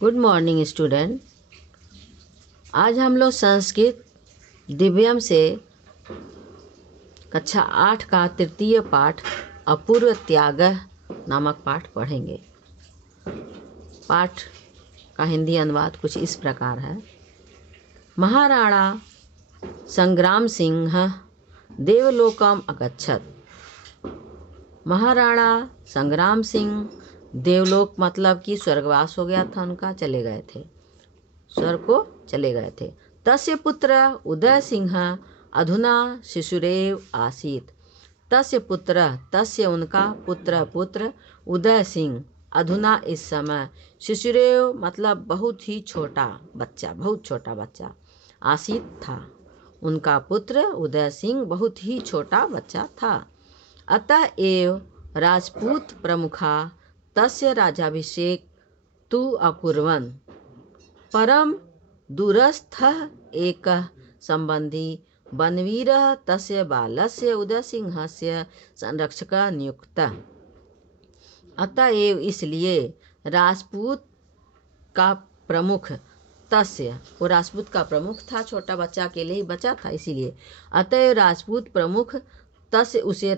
Good morning student. आज हम लोग संस्कृत दिव्यम से कक्षा 8 का तृतीय पाठ अपूर्व त्याग नामक पाठ पढ़ेंगे। पाठ का हिंदी अनुवाद कुछ इस प्रकार है। महाराणा संग्राम सिंह देवलोकम अगच्छत। महाराणा संग्राम सिंह देवलोक मतलब कि स्वर्गवास हो गया था उनका, चले गए थे, स्वर्ग को चले गए थे। तस्य पुत्र उदय सिंह अधुना शिशुरेव आसीत। तस्य पुत्र, तस्य उनका, पुत्र उदय सिंह, अधुना इस समय, शिशुरेव मतलब बहुत ही छोटा बच्चा, बहुत छोटा बच्चा, आसीत था। उनका पुत्र उदय सिंह बहुत ही छोटा बच्चा था। अतः एव राजपूत प्रमुखा तस्य राजाभिषेक तु अकुर्वन्। परम दूरस्थः एकः संबंधी बनवीरः तस्य बालस्य उदयसिंहस्य संरक्षकः नियुक्तः। अतएव इसलिए राजपूत का प्रमुख, तस्य वो राजपूत का प्रमुख था, छोटा बच्चा अकेले ही बचा था, इसीलिए अतएव राजपूत प्रमुख तस्य उसे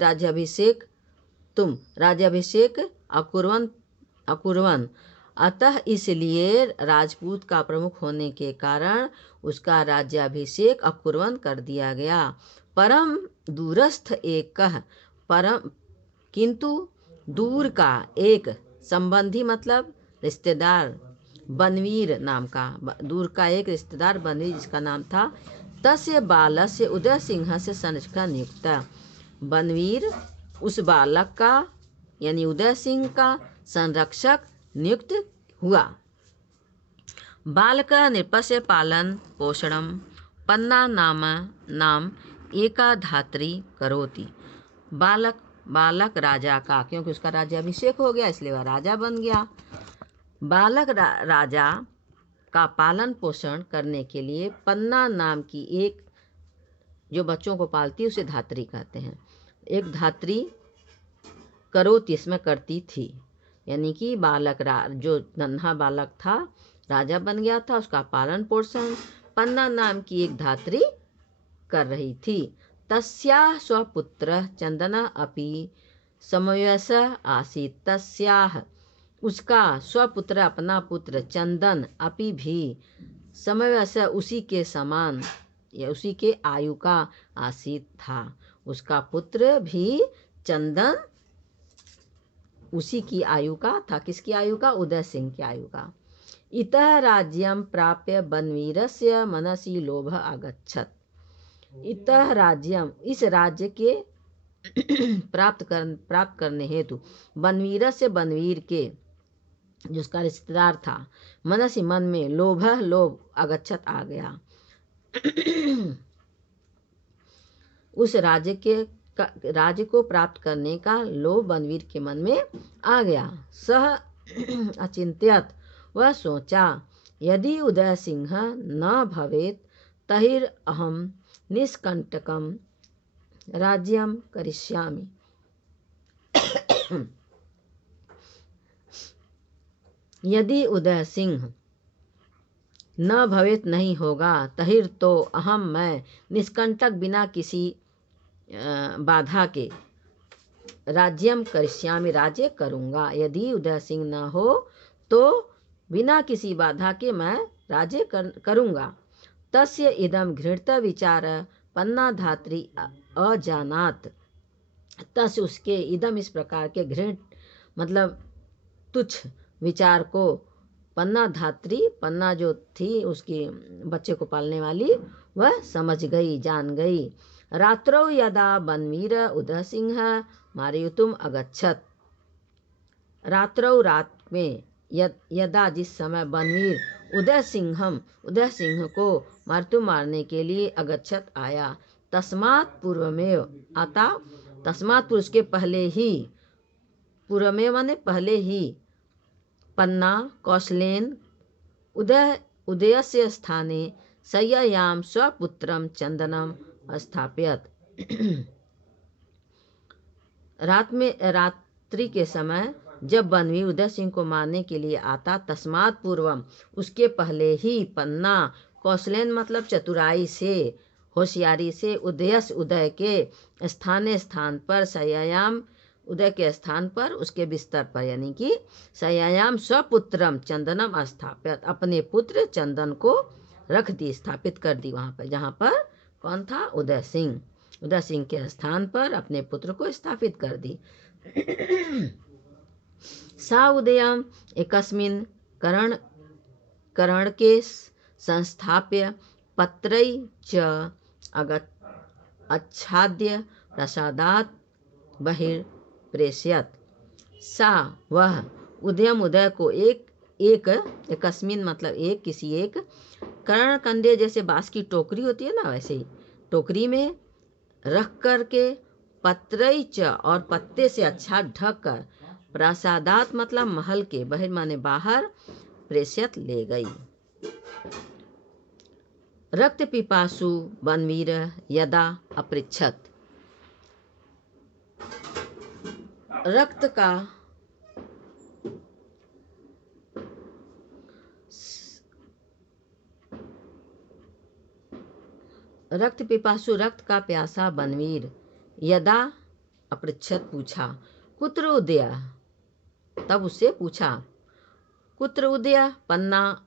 राज्याभिषेक अकुर्वन। अतः इसलिए राजपूत का प्रमुख होने के कारण उसका राज्याभिषेक अकुर्वन कर दिया गया। परम दूरस्थ एक, परम किंतु दूर का एक, संबंधी मतलब रिश्तेदार, बनवीर नाम का, दूर का एक रिश्तेदार बनवीर जिसका नाम था, तस्य बालस्य उदय सिंह से संरक्षक नियुक्त। बनवीर उस बालक का यानी उदय सिंह का संरक्षक नियुक्त हुआ। बालक नृपस्य पालन पोषणम पन्ना नाम एका धात्री करोति। बालक राजा का, क्योंकि उसका राज्याभिषेक हो गया इसलिए वह राजा बन गया। बालक राजा का पालन पोषण करने के लिए पन्ना नाम की एक, जो बच्चों को पालती उसे धात्री कहते हैं, एक धात्री करोति इसमें करती थी। यानी कि बालक जो नन्हा बालक था राजा बन गया था, उसका पालन पोषण पन्ना नाम की एक धात्री कर रही थी। तस्याः स्वपुत्रः चंदनः अपि समवयसः आसीत्। तस्याः उसका स्वपुत्र अपना पुत्र चंदन अपि भी समवयसः उसी के समान या उसी के आयु का आसीत था। उसका पुत्र भी चंदन उसी की आयु का था। किसकी आयु का? उदय सिंह की आयु का। इतः राज्यं प्राप्य बनवीरस्य मनसि लोभः आगच्छत्। इतः राज्यम, इस राज्य के प्राप्त करने हेतु बनवीर से, बनवीर के जो उसका रिश्तेदार था, मनसि मन में, लोभ आगच्छत आ गया। उस राज्य को प्राप्त करने का लोभ बनवीर के मन में आ गया। सह अचिंत्यत, वह सोचा, यदि उदय सिंह न भवेत तहिर अहम निष्कंटकम राज्यम करिष्यामि। यदि उदय सिंह न भवेत नहीं होगा, तहिर तो अहम मैं निष्कंटक बिना किसी बाधा के राज्यम करिष्यामि राज्य करूँगा। यदि उदय सिंह न हो तो बिना किसी बाधा के मैं राज्य करूँगा। तस्य इदम घृणित विचार पन्ना धात्री अजानात। तस्य उसके इदम इस प्रकार के घृणित मतलब तुच्छ विचार को पन्ना धात्री, पन्ना जो थी उसकी बच्चे को पालने वाली, वह समझ गई, जान गई। रात्रौ यदा बनवीर उदय सिंह मारयितुम अगच्छत। रात्रौ, रात में, यदा जिस समय, बनवीर उदय सिंह को मारने के लिए अगच्छत आया। तस्मात् पूर्वमेव आता, तस्मात् पुरुष के पहले ही, पूर्वमेव माने पहले ही, पन्ना कौशलेन उदयस्य स्थाने शय्यायां स्वपुत्रम चंदनम स्थापयत। रात्रि के समय जब बनवीर उदय सिंह को मारने के लिए आता, तस्मात् पूर्वम, उसके पहले ही, पन्ना कौशलेन मतलब चतुराई से, होशियारी से, उदयस उदय के स्थान पर, शय्यायाम उदय के स्थान पर, उसके बिस्तर पर, यानी कि शय्यायाम स्वपुत्रम चंदनम स्थापित, अपने पुत्र चंदन को रख दी, स्थापित कर दी वहाँ पर, जहाँ पर कौन था? उदय सिंह। उदय सिंह के स्थान पर अपने पुत्र को स्थापित कर दी। सा उदयम एकस्मिन् कर्णके संस्थाप्य पत्रै च आच्छाद्य प्रसादात् बहिर्प्रेषयत्। सा वह, उदयम उदय को एकस्मिन मतलब एक, किसी एक, कर्णकंडे जैसे बांस की टोकरी होती है ना, वैसे ही टोकरी में रख करके, पत्रै च और पत्ते से अच्छा ढक कर, प्रासादात मतलब महल के, बहिर माने बाहर, प्रेषयत ले गई। रक्त पिपासु बनवीर यदा अपृच्छत। रक्त पिपासु रक्त का प्यासा बनवीर यदा अपृच्छत पूछा, कुत्र उदय, तब उससे पूछा, कुत्र उदय, पन्ना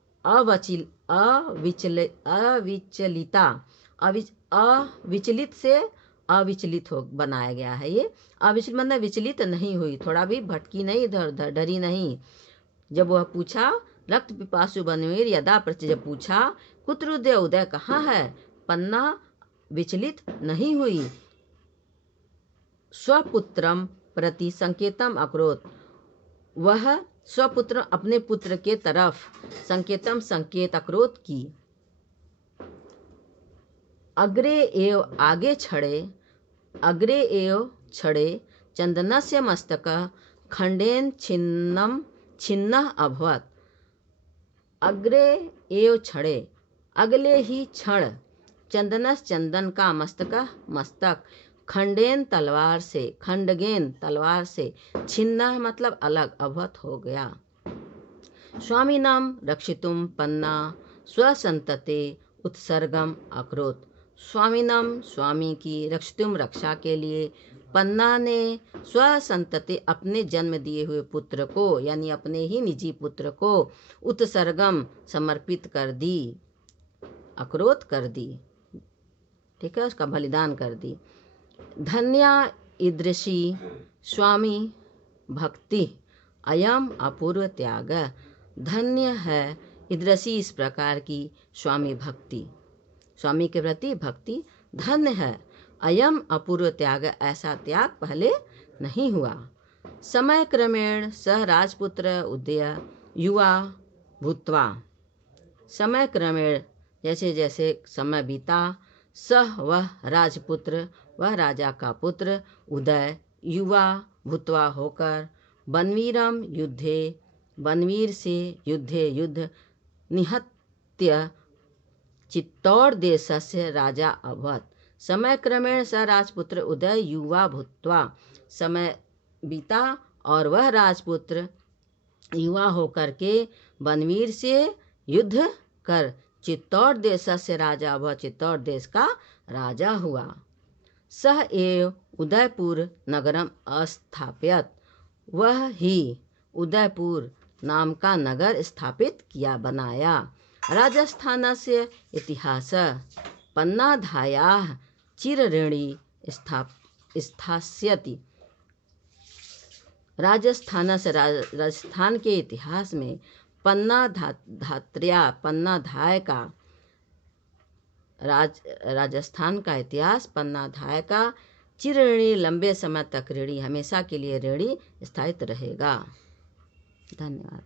अविचलित से अविचलित हो बनाया गया है। ये अविचलित मतलब विचलित नहीं हुई, थोड़ा भी भटकी नहीं, इधर उधर डरी नहीं। जब वह पूछा, रक्त पिपासु बनवीर यदा प्रति, जब पूछा, कुत्र उदय, उदय कहाँ है, पन्ना विचलित नहीं हुई, स्वपुत्रम प्रति संकेतम अकरोत, वह स्वपुत्र अपने पुत्र के तरफ संकेतम संकेत अकरोत की। अग्रे एव आगे छड़े, अग्रे एव छड़े, चंदनस्य मस्तक खंडेन छिन्नः अभवत्। अग्रे एव छड़े, अगले ही क्षण, चंदनस चंदन का, मस्तक, खंडेन तलवार से, खंडगेन तलवार से, छिन्ना मतलब अलग, अभवत हो गया। स्वामी नाम रक्षितुम पन्ना स्वसंतते उत्सर्गम अकरोत। स्वामी नाम स्वामी की, रक्षितुम रक्षा के लिए, पन्ना ने स्वसंतते अपने जन्म दिए हुए पुत्र को, यानी अपने ही निजी पुत्र को, उत्सर्गम समर्पित कर दी, अकरोत कर दी, ठीक है, उसका बलिदान कर दी। धन्या ईदृशी स्वामी भक्ति अयम अपूर्व त्याग। धन्य है ईदृशी इस प्रकार की स्वामी भक्ति, स्वामी के प्रति भक्ति धन्य है। अयम अपूर्व त्याग, ऐसा त्याग पहले नहीं हुआ। समय क्रमेण सह राजपुत्र उदय युवा भूत्वा। समय क्रमेण जैसे जैसे समय बीता, सह वह राजपुत्र, वह राजा का पुत्र, उदय युवा भूत्वा होकर, बनवीरम युद्धे, बनवीर से युद्ध निहत्य चित्तौड़ देशस्य राजा अभवत्। समय क्रमेण स राजपुत्र उदय युवा भूत्वा, समय बीता और वह राजपुत्र युवा होकर के बनवीर से युद्ध कर चित्तौड़ देश से राजा हुआ, चित्तौड़ देश का राजा हुआ। सह एव उदयपुर नगरम अस्थाप्यत, वह ही उदयपुर नाम का नगर स्थापित किया, बनाया। राजस्थान से इतिहास पन्नाधायाः चिरऋणी स्थास्यति। राजस्थान से राजस्थान के इतिहास में पन्नाधाय का, राजस्थान का इतिहास पन्नाधाय का चिरऋणी, लंबे समय तक ऋणी, हमेशा के लिए ऋणी स्थायित रहेगा। धन्यवाद।